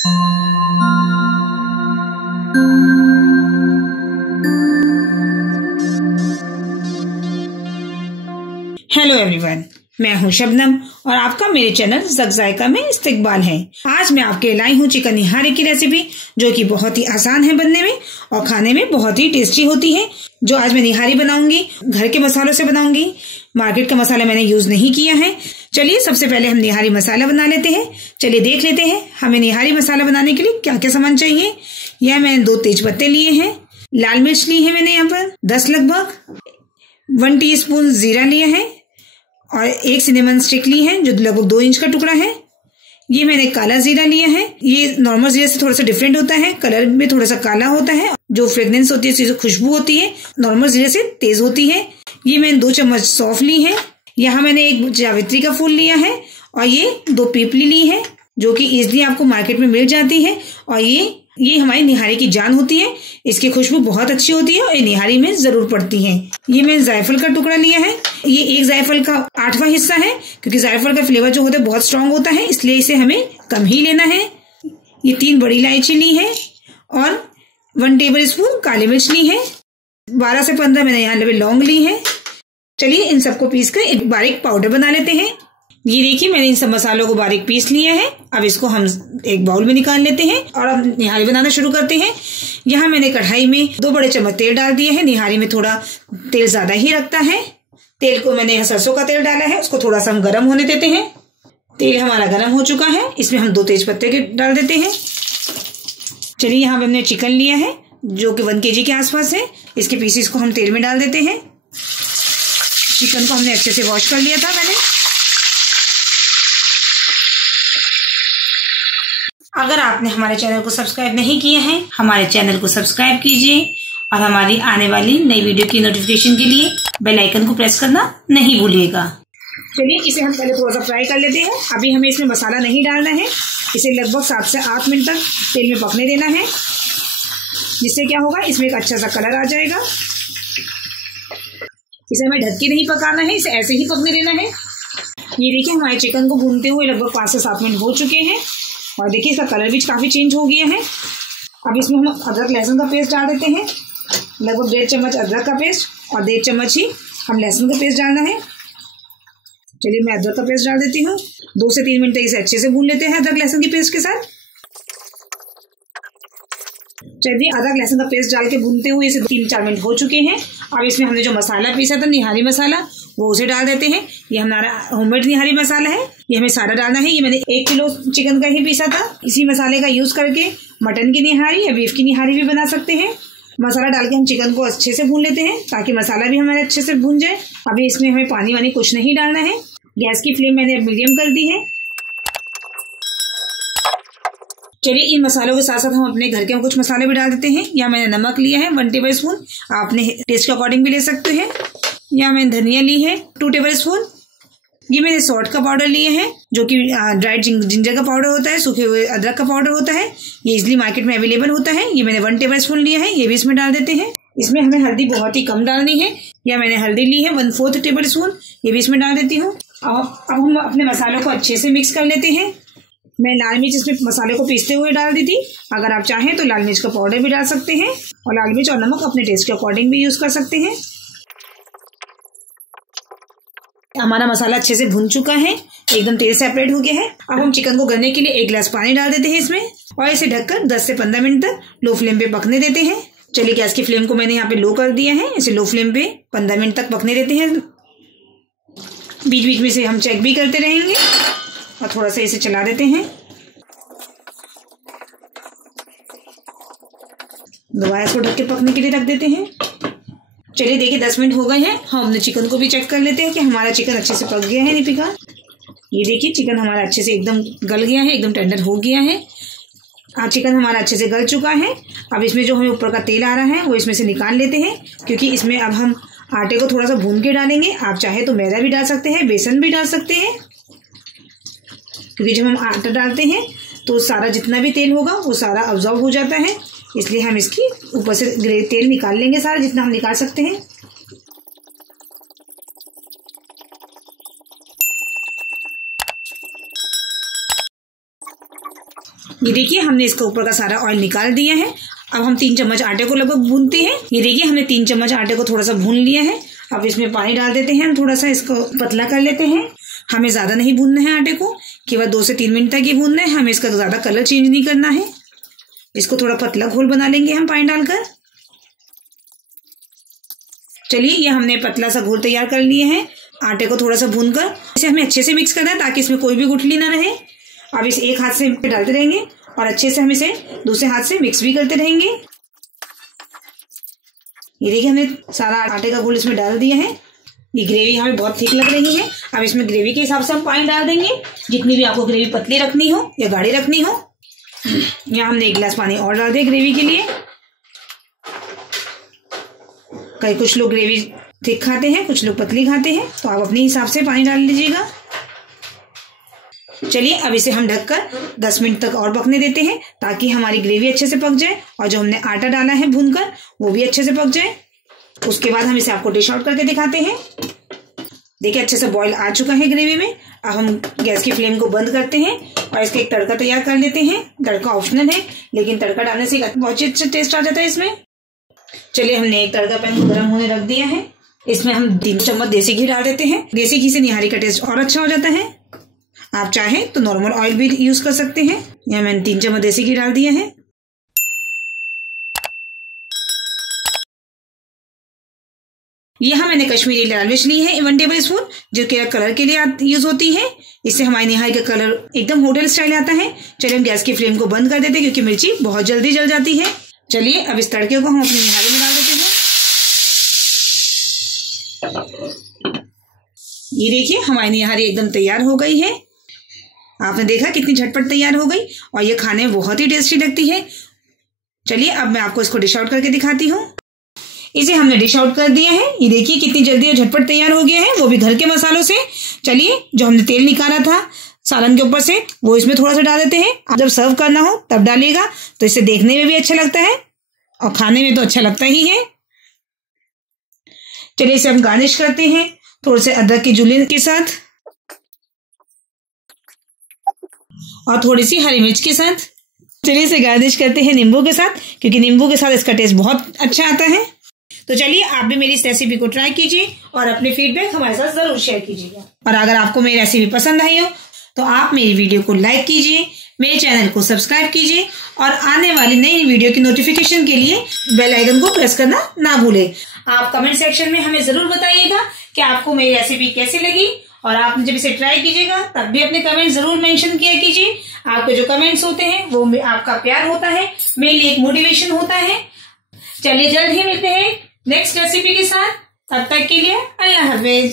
Hello everyone, मैं हूं शबनम और आपका मेरे चैनल ज़क ज़ायका में इस्तकबाल है। आज मैं आपके लाई हूं चिकन निहारी की रेसिपी, जो कि बहुत ही आसान है बनने में और खाने में बहुत ही टेस्टी होती है। जो आज मैं निहारी बनाऊंगी घर के मसालों से बनाऊंगी, मार्केट का मसाला मैंने यूज नहीं किया है। चलिए सबसे पहले हम निहारी मसाला बना लेते हैं। चलिए देख लेते हैं हमें निहारी मसाला बनाने के लिए क्या क्या सामान चाहिए। यह मैंने 2 तेज पत्ते लिए हैं, लाल मिर्च ली है मैंने यहाँ पर 10 लगभग, 1 टीस्पून जीरा लिया है और 1 सिनेमन स्टिक ली है जो लगभग 2 इंच का टुकड़ा है। ये मैंने काला जीरा लिया है। ये नॉर्मल जीरा से थोड़ा सा डिफरेंट होता है, कलर में थोड़ा सा काला होता है। जो फ्रेग्रेंस होती है, जो खुशबू होती है, नॉर्मल जीरे से तेज होती है। ये मैंने 2 चम्मच सौंफ ली है। यहाँ मैंने 1 जावित्री का फूल लिया है और ये 2 पीपली ली है, जो कि इजिली आपको मार्केट में मिल जाती है। और ये हमारी निहारी की जान होती है। इसकी खुशबू बहुत अच्छी होती है और ये निहारी में जरूर पड़ती है। ये मैंने जायफल का टुकड़ा लिया है। ये एक जायफल का 8वां हिस्सा है, क्योंकि जायफल का फ्लेवर जो होता है बहुत स्ट्रांग होता है, इसलिए इसे हमें कम ही लेना है। ये 3 बड़ी इलायची ली है और 1 टेबल स्पून काली मिर्च ली है। 12 से 15 मैंने यहाँ लौंग ली है। चलिए इन सबको पीस कर एक बारीक पाउडर बना लेते हैं। ये देखिए मैंने इन सब मसालों को बारीक पीस लिया है। अब इसको हम एक बाउल में निकाल लेते हैं और अब निहारी बनाना शुरू करते हैं। यहाँ मैंने कढ़ाई में 2 बड़े चम्मच तेल डाल दिया है। निहारी में थोड़ा तेल ज्यादा ही रखता है। तेल को मैंने सरसों का तेल डाला है, उसको थोड़ा सा हम गर्म होने देते हैं। तेल हमारा गर्म हो चुका है, इसमें हम 2 तेज पत्ते डाल देते हैं। चलिए यहाँ पे हमने चिकन लिया है जो कि 1 kg के आसपास है। इसके पीसेस को हम तेल में डाल देते हैं। चिकन को हमने अच्छे से वॉश कर लिया था मैंने। अगर आपने हमारे चैनल को सब्सक्राइब नहीं किया है, हमारे चैनल को सब्सक्राइब कीजिए और हमारी आने वाली नई वीडियो की नोटिफिकेशन के लिए बेल आइकन को प्रेस करना नहीं भूलिएगा। चलिए इसे हम पहले थोड़ा सा फ्राई कर लेते हैं। अभी हमें इसमें मसाला नहीं डालना है। इसे लगभग 7 से 8 मिनट तक तेल में पकने देना है, जिससे क्या होगा, इसमें एक अच्छा सा कलर आ जाएगा। इसे हमें ढक के नहीं पकाना है, इसे ऐसे ही पकने देना है। ये देखिए हमारे चिकन को भूनते हुए लगभग 5 से 7 मिनट हो चुके हैं और देखिए इसका कलर भी काफी चेंज हो गया है। अब इसमें हम अदरक लहसुन का पेस्ट डाल देते हैं। लगभग 1.5 चम्मच अदरक का पेस्ट और 1.5 चम्मच ही हम लहसुन का पेस्ट डालना है। चलिए मैं अदरक का पेस्ट डाल देती हूँ। 2 से 3 मिनट तक इसे अच्छे से भून लेते हैं अदरक लहसुन की पेस्ट के साथ। चलिए अदरक लहसुन का पेस्ट डाल के भूनते हुए इसे 3-4 मिनट हो चुके हैं। अब इसमें हमने जो मसाला पीसा था निहारी मसाला, वो उसे डाल देते हैं। ये हमारा होममेड निहारी मसाला है, ये हमें सारा डालना है। ये मैंने 1 किलो चिकन का ही पीसा था। इसी मसाले का यूज करके मटन की निहारी या बीफ की निहारी भी बना सकते हैं। मसाला डाल के हम चिकन को अच्छे से भून लेते हैं ताकि मसाला भी हमारे अच्छे से भून जाए। अभी इसमें हमें पानी वानी कुछ नहीं डालना है। गैस की फ्लेम मैंने मीडियम कर दी है। चलिए इन मसालों के साथ साथ हम अपने घर के कुछ मसाले भी डाल देते हैं। यहाँ मैंने नमक लिया है 1 टेबल स्पून, आपने टेस्ट के अकॉर्डिंग भी ले सकते हैं। यहाँ मैंने धनिया ली है 2 टेबल स्पून। ये मैंने सॉल्ट का पाउडर लिए हैं, जो कि ड्राइड जिंजर का पाउडर होता है, सूखे हुए अदरक का पाउडर होता है। ये इजिली मार्केट में अवेलेबल होता है। ये मैंने 1 टेबल स्पून लिया है, ये भी इसमें डाल देते हैं। इसमें हमें हल्दी बहुत ही कम डालनी है। या मैंने हल्दी ली है 1/4 टेबल स्पून, ये भी इसमें डाल देती हूँ। अब हम अपने मसालों को अच्छे से मिक्स कर लेते हैं। मैं लाल मिर्च इसमें मसाले को पीसते हुए डाल दी थी। अगर आप चाहें तो लाल मिर्च का पाउडर भी डाल सकते हैं और लाल मिर्च और नमक अपने टेस्ट के अकॉर्डिंग भी यूज कर सकते हैं। हमारा मसाला अच्छे से भुन चुका है, एकदम तेल सेपरेट हो गया है। अब हम चिकन को गलने के लिए 1 गिलास पानी डाल देते हैं इसमें और इसे ढककर 10 से 15 मिनट तक लो फ्लेम पे पकने देते हैं। चलिए गैस की फ्लेम को मैंने यहाँ पे लो कर दिया है। इसे लो फ्लेम पे 15 मिनट तक पकने देते हैं। बीच बीच में इसे हम चेक भी करते रहेंगे और थोड़ा सा इसे चला देते हैं। दोबारा इसको ढक के पकने के लिए रख देते हैं। चलिए देखिए 10 मिनट हो गए हैं। हम अपने चिकन को भी चेक कर लेते हैं कि हमारा चिकन अच्छे से पक गया है नहीं पिका। ये देखिए चिकन हमारा अच्छे से एकदम गल गया है, एकदम टेंडर हो गया है। चिकन हमारा अच्छे से गल चुका है। अब इसमें जो हमें ऊपर का तेल आ रहा है वो इसमें से निकाल लेते हैं, क्योंकि इसमें अब हम आटे को थोड़ा सा भून के डालेंगे। आप चाहे तो मैदा भी डाल सकते हैं, बेसन भी डाल सकते हैं, क्योंकि जब हम आटा डालते हैं तो सारा जितना भी तेल होगा वो सारा अब्जॉर्ब हो जाता है। इसलिए हम इसकी ऊपर से तेल निकाल लेंगे सारा, जितना हम निकाल सकते हैं। ये देखिए हमने इसका ऊपर का सारा ऑयल निकाल दिया है। अब हम 3 चम्मच आटे को लगभग भूनते हैं। ये देखिए हमने 3 चम्मच आटे को थोड़ा सा भून लिया है। अब इसमें पानी डाल देते हैं, हम थोड़ा सा इसको पतला कर लेते हैं। हमें ज्यादा नहीं भूनना है आटे को, केवल 2 से 3 मिनट तक ही भूनना है। हमें इसका ज्यादा कलर चेंज नहीं करना है। इसको थोड़ा पतला घोल बना लेंगे हम पानी डालकर। चलिए ये हमने पतला सा घोल तैयार कर लिए हैं। आटे को थोड़ा सा भूनकर इसे हमें अच्छे से मिक्स करना है ताकि इसमें कोई भी गुठली ना रहे। अब इसे एक हाथ से डालते रहेंगे और अच्छे से हम इसे दूसरे हाथ से मिक्स भी करते रहेंगे। ये देखिए हमने सारा आटे का घोल इसमें डाल दिया है। ये ग्रेवी हमें बहुत थिक लग रही है। अब इसमें ग्रेवी के हिसाब से हम पानी डाल देंगे, जितनी भी आपको ग्रेवी पतली रखनी हो या गाढ़ी रखनी हो। यहाँ हमने 1 गिलास पानी और डाल दिया ग्रेवी के लिए। कई कुछ लोग ग्रेवी थिक खाते हैं, कुछ लोग पतली खाते हैं, तो आप अपने हिसाब से पानी डाल लीजिएगा। चलिए अब इसे हम ढककर 10 मिनट तक और पकने देते हैं ताकि हमारी ग्रेवी अच्छे से पक जाए और जो हमने आटा डाला है भूनकर वो भी अच्छे से पक जाए। उसके बाद हम इसे आपको डिश आउट करके दिखाते हैं। देखिए अच्छे से बॉईल आ चुका है ग्रेवी में। अब हम गैस की फ्लेम को बंद करते हैं और इसका एक तड़का तैयार कर लेते हैं। तड़का ऑप्शनल है, लेकिन तड़का डालने से बहुत अच्छा टेस्ट आ जाता है इसमें। चलिए हमने एक तड़का पैन को गर्म होने रख दिया है। इसमें हम 3 चम्मच देसी घी डाल देते हैं। देसी घी से निहारी का टेस्ट और अच्छा हो जाता है। आप चाहें तो नॉर्मल ऑयल भी यूज कर सकते हैं। यहाँ मैंने 3 चम्मच देसी घी डाल दिया है। यहाँ मैंने कश्मीरी लाल मिर्च ली है 1 टेबल स्पून, जो कि कलर के लिए यूज होती है। इससे हमारी निहारी का कलर एकदम होटल स्टाइल आता है। चलिए हम गैस की फ्लेम को बंद कर देते हैं क्योंकि मिर्ची बहुत जल्दी जल जाती है। चलिए अब इस तड़के को हम अपनी निहारी में डाल देते हैं। ये देखिए हमारी निहारी एकदम तैयार हो गई है। आपने देखा कितनी झटपट तैयार हो गई और ये खाने में बहुत ही टेस्टी लगती है। चलिए अब मैं आपको इसको डिश आउट करके दिखाती हूँ। इसे हमने डिश आउट कर दिया है। ये देखिए कितनी जल्दी और झटपट तैयार हो गया है, वो भी घर के मसालों से। चलिए जो हमने तेल निकाला था सालन के ऊपर से वो इसमें थोड़ा सा डाल देते हैं। आप जब सर्व करना हो तब डालिएगा, तो इससे देखने में भी अच्छा लगता है और खाने में तो अच्छा लगता ही है। चलिए इसे हम गार्निश करते हैं थोड़े से अदरक की जूलियन के साथ और थोड़ी सी हरी मिर्च के साथ। चलिए इसे गार्निश करते हैं नींबू के साथ, क्योंकि नींबू के साथ इसका टेस्ट बहुत अच्छा आता है। तो चलिए आप भी मेरी इस रेसिपी को ट्राई कीजिए और अपने फीडबैक हमारे साथ जरूर शेयर कीजिएगा। और अगर आपको मेरी रेसिपी पसंद आई हो तो आप मेरी वीडियो को लाइक कीजिए, मेरे चैनल को सब्सक्राइब कीजिए और आने वाली नई वीडियो की नोटिफिकेशन के लिए बेल आइकन को प्रेस करना ना भूलें। आप कमेंट सेक्शन में हमें जरूर बताइएगा कि आपको मेरी रेसिपी कैसी लगी और आप जब इसे ट्राई कीजिएगा तब भी अपने कमेंट जरूर मेंशन किया कीजिए। आपके जो कमेंट्स होते हैं वो आपका प्यार होता है, मेरे लिए एक मोटिवेशन होता है। चलिए जल्द ही मिलते हैं नेक्स्ट रेसिपी के साथ। तब तक के लिए अल्लाह हाफिज।